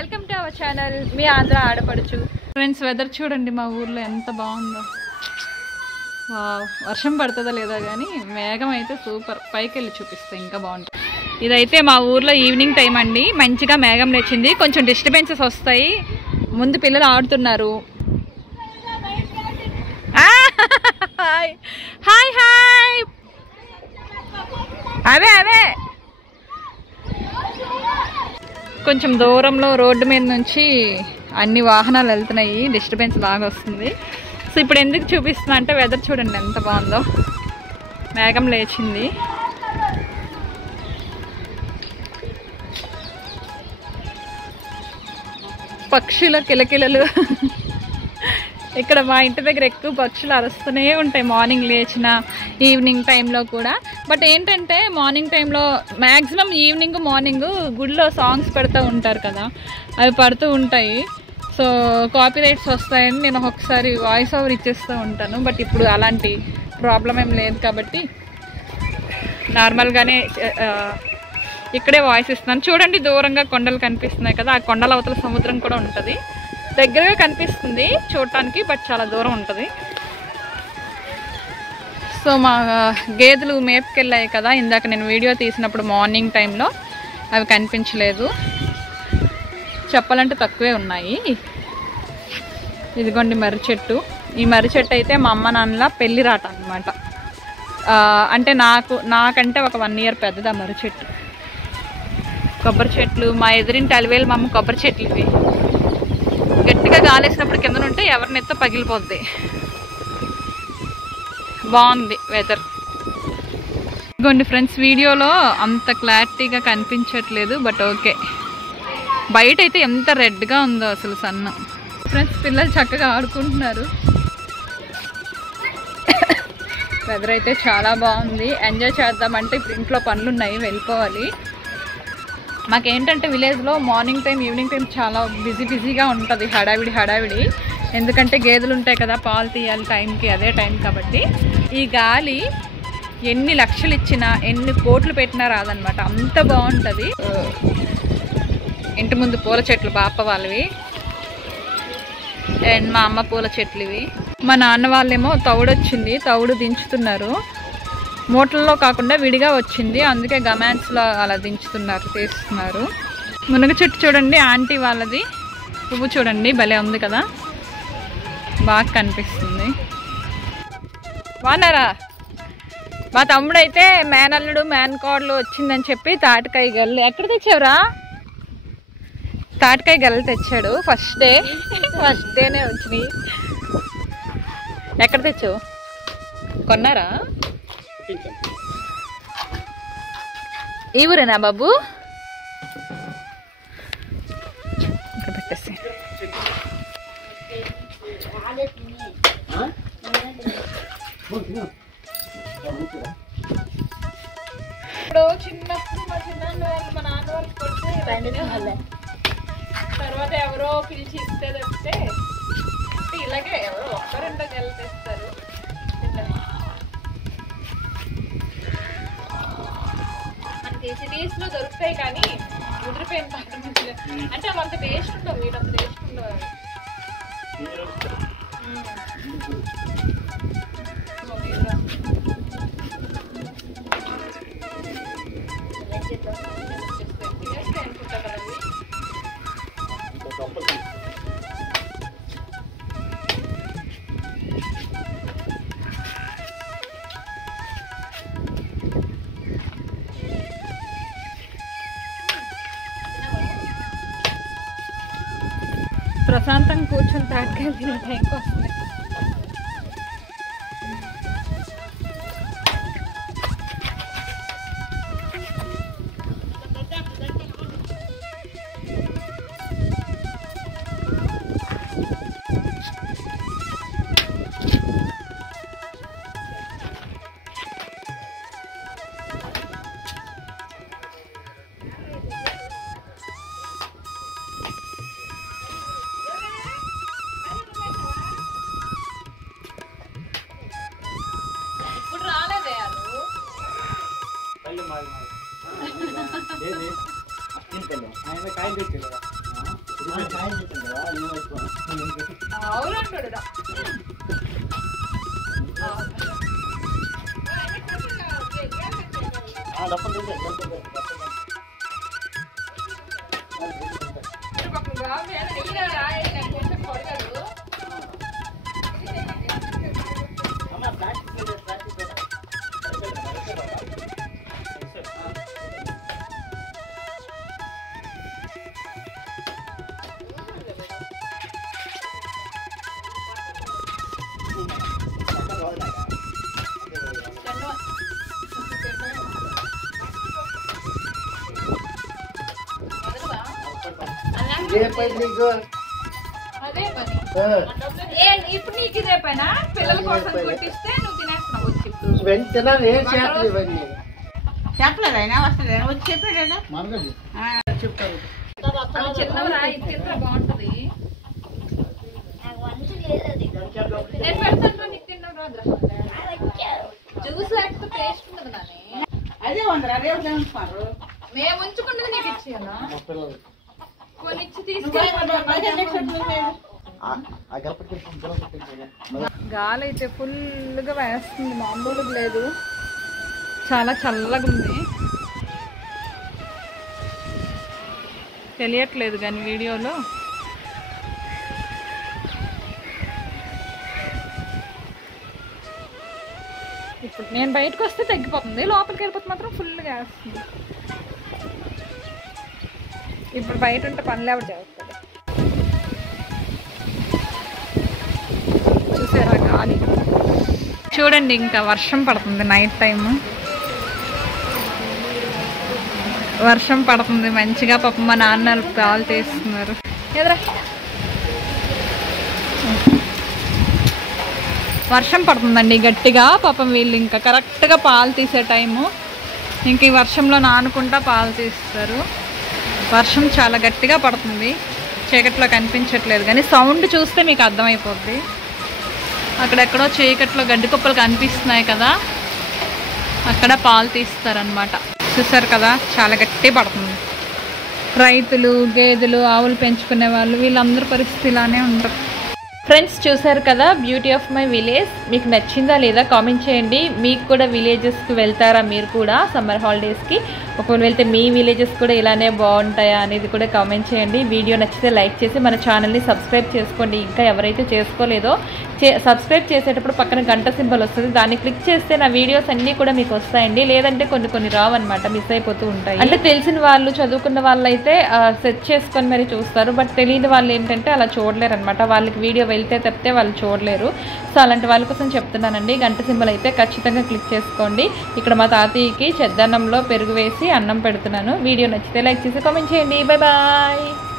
Welcome to our channel మీ ఆంధ్ర ఆడపడుచు friends. Weather చూడండి మా ఊర్లో ఎంత బాగుందో. వర్షం పడుతుందో లేదో కానీ మేఘం అయితే సూపర్. పైకి వెళ్ళి చూపిస్తే ఇంకా బాగుంటుంది. ఇదైతే మా ఊర్లో ఈవినింగ్ టైం అండి. మంచిగా మేఘం లేచింది. కొంచెం డిస్టర్బెన్సెస్ వస్తాయి. ముందు పిల్లలు ఆడుతున్నారు. Hi hi hi. అదే కొంచెం దూరంలో రోడ్డు మీద నుంచి అన్ని వాహనాలు వెళ్తున్నాయి. డిస్టర్బెన్స్ బాగా వస్తుంది. సో ఇప్పుడు ఎందుకు చూపిస్తున్నా అంటే వెదర్ చూడండి ఎంత బాగుందో. మేఘం లేచింది. పక్షుల కిలకిలలు. ఇక్కడ మా ఇంటి దగ్గర ఎక్కువ పక్షులు అరుస్తూనే ఉంటాయి మార్నింగ్ లేచిన ఈవినింగ్ టైంలో కూడా. బట్ ఏంటంటే మార్నింగ్ టైంలో మ్యాక్సిమం ఈవినింగ్ మార్నింగ్ గుడిలో సాంగ్స్ పెడుతూ ఉంటారు కదా, అవి పడుతూ ఉంటాయి. సో కాపీ రైట్స్ వస్తాయని నేను ఒక్కొక్కసారి వాయిస్ ఓవర్ ఇచ్చేస్తూ ఉంటాను. బట్ ఇప్పుడు అలాంటి ప్రాబ్లం ఏం లేదు కాబట్టి నార్మల్గానే ఇక్కడే వాయిస్ ఇస్తున్నాను. చూడండి దూరంగా కొండలు కనిపిస్తున్నాయి కదా, ఆ కొండల అవతల సముద్రం కూడా ఉంటుంది. దగ్గరగా కనిపిస్తుంది చూడటానికి, బట్ చాలా దూరం ఉంటుంది. సో మా గేదెలు మేపుకెళ్ళాయి కదా, ఇందాక నేను వీడియో తీసినప్పుడు మార్నింగ్ టైంలో అవి కనిపించలేదు. చెప్పాలంటే తక్కువే ఉన్నాయి. ఇదిగోండి మర్రి చెట్టు. ఈ మర్రి చెట్టు అయితే మా అమ్మ నాన్నల పెళ్లి రాట అనమాట. అంటే నాకంటే ఒక 1 year పెద్దది ఆ మర్రి చెట్టు. కొబ్బరి చెట్లు మా ఎదురింటి అలివేలు మా అమ్మ కొబ్బరి చెట్లు ఇవి. గట్టిగా గాలేసినప్పుడు కింద ఉంటే ఎవరినెత్తో పగిలిపోద్ది. బాగుంది వెదర్. ఇదిగోండి ఫ్రెండ్స్, వీడియోలో అంత క్లారిటీగా కనిపించట్లేదు, బట్ ఓకే. బయట అయితే ఎంత రెడ్గా ఉందో అసలు సన్న. ఫ్రెండ్స్ పిల్లలు చక్కగా ఆడుకుంటున్నారు. వెదర్ అయితే చాలా బాగుంది. ఎంజాయ్ చేద్దామంటే ఇప్పుడు ఇంట్లో పనులు ఉన్నాయి, వెళ్ళిపోవాలి. మాకేంటంటే విలేజ్లో మార్నింగ్ టైం ఈవినింగ్ టైం చాలా బిజీగా ఉంటుంది, హడావిడి. ఎందుకంటే గేదెలు ఉంటాయి కదా, పాలు తీయాలి టైంకి, అదే టైం కాబట్టి. ఈ గాలి ఎన్ని లక్షలు ఇచ్చినా ఎన్ని కోట్లు పెట్టినా రాదనమాట, అంత బాగుంటుంది. ఇంటి ముందు పూల చెట్లు బాప వాళ్ళవి, అండ్ మా అమ్మ పూల చెట్లు ఇవి. మా నాన్న వాళ్ళేమో తౌడు వచ్చింది, తౌడు దించుతున్నారు. మూటల్లో కాకుండా విడిగా వచ్చింది, అందుకే గమాన్స్లో అలా దించుతున్నారు, తీస్తున్నారు. మునగ చెట్టు చూడండి ఆంటీ వాళ్ళది. పువ్వు చూడండి భలే ఉంది కదా, బాగా కనిపిస్తుంది. బాగున్నారా? మా తమ్ముడైతే మేనల్లుడు మేనకోడలు వచ్చిందని చెప్పి తాటికాయ గల్లు. ఎక్కడ తెచ్చావురా? తాటికాయ గల్లు తెచ్చాడు. ఫస్ట్ డేనే వచ్చినాయి. ఎక్కడ తెచ్చావు? కొన్నారా? ఈ ఊరేనా బాబు? ఇక్కడ పెట్టేసి ఇప్పుడు చిన్నప్పుడు మా చిన్న మా నాన్న వాళ్ళు కొడితే తర్వాత ఎవరో పిలిచి ఇస్తే తప్పితే ఇలాగే ఎవరో ఒక్కరింటో గెలు తెస్తారు. మనకి సిటీస్లో దొరుకుతాయి కానీ ముదిరిపోయిన అంటే అంత టేస్ట్ ఉండవు, వీడంత టేస్ట్ ఉండవు. అనుకుంటా కదండి. ప్రశాంతంగా కూర్చొని తాటికాయలు తినే టైంకి వస్తుంది. ఏది ఆయన కాయలు తెచ్చారు కదా. అదే పని ఇప్పుడు నీకు ఇదే పైన పిల్లల కోసం కొట్టిస్తే నువ్వు తినేస్తున్నావు వచ్చి చెప్పలేదు అయినా వస్తుంది వచ్చి చెప్పాడా చెప్తారు చిన్నవరా ఇది బాగుంటది నేను పెడతాను నీకు తిన్నావు రాదు జ్యూస్ లేకపోతే టేస్ట్ ఉండదు నాని అదే వందరా రేపు తెంచుకోరు మేము ఉంచుకున్నది నీకు ఇచ్చేయాలా కొనిచ్చి గాలి అయితే ఫుల్గా వేస్తుంది మామూలుగా లేదు చాలా చల్లగా ఉంది తెలియట్లేదు కానీ వీడియోలో ఇప్పుడు నేను బయటకు వస్తే తగ్గిపోతుంది లోపలికి వెళ్ళిపోతే మాత్రం ఫుల్గా వేస్తుంది ఇప్పుడు బయట ఉంటే పనులు ఎవరు చేస్తారు చూసారా గాలి చూడండి ఇంకా వర్షం పడుతుంది నైట్ టైము వర్షం పడుతుంది మంచిగా పాపం మా నాన్న పాలు తీస్తున్నారు ఎదురా వర్షం పడుతుందండి గట్టిగా పాపం వీళ్ళు ఇంకా కరెక్ట్గా పాలు తీసే టైము ఇంక ఈ వర్షంలో నానుకుంటా పాలు తీస్తారు వర్షం చాలా గట్టిగా పడుతుంది చీకట్లో కనిపించట్లేదు కానీ సౌండ్ చూస్తే మీకు అర్థమైపోద్ది అక్కడెక్కడో చీకట్లో గడ్డి కుప్పలు కనిపిస్తున్నాయి కదా అక్కడ పాలు తీస్తారనమాట చూసారు కదా చాలా గట్టి పడుతుంది రైతులు గేదెలు ఆవులు పెంచుకునే వాళ్ళు వీళ్ళందరి పరిస్థితి ఇలానే ఉంటారు ఫ్రెండ్స్ చూసారు కదా బ్యూటీ ఆఫ్ మై విలేజ్ మీకు నచ్చిందా లేదా కామెంట్ చేయండి మీకు కూడా విలేజెస్కి వెళ్తారా మీరు కూడా సమ్మర్ హాలిడేస్కి ఒకవేళ వెళ్తే మీ విలేజెస్ కూడా ఇలానే బాగుంటాయా అనేది కూడా కామెంట్ చేయండి వీడియో నచ్చితే లైక్ చేసి మన ఛానల్ని సబ్స్క్రైబ్ చేసుకోండి ఇంకా ఎవరైతే చేసుకోలేదో సబ్స్క్రైబ్ చేసేటప్పుడు పక్కన గంట సింబల్ వస్తుంది దాన్ని క్లిక్ చేస్తే నా వీడియోస్ అన్నీ కూడా మీకు వస్తాయండి లేదంటే కొన్ని రావన్నమాట మిస్ అయిపోతూ ఉంటాయి అంటే తెలిసిన వాళ్ళు చదువుకున్న వాళ్ళు అయితే సెర్చ్ చేసుకొని మరి చూస్తారు బట్ తెలియని వాళ్ళు ఏంటంటే అలా చూడలేరు అనమాట వాళ్ళకి వీడియో వెళ్తే తప్పితే వాళ్ళు చూడలేరు సో అలాంటి వాళ్ళ కోసం చెప్తున్నానండి గంట సింబల్ అయితే ఖచ్చితంగా క్లిక్ చేసుకోండి ఇక్కడ మా తాతయ్యకి చెద్దన్నంలో పెరుగు వేసి అన్నం పెడుతున్నాను వీడియో నచ్చితే లైక్ చేసి కామెంట్ చేయండి బాయ్ బాయ్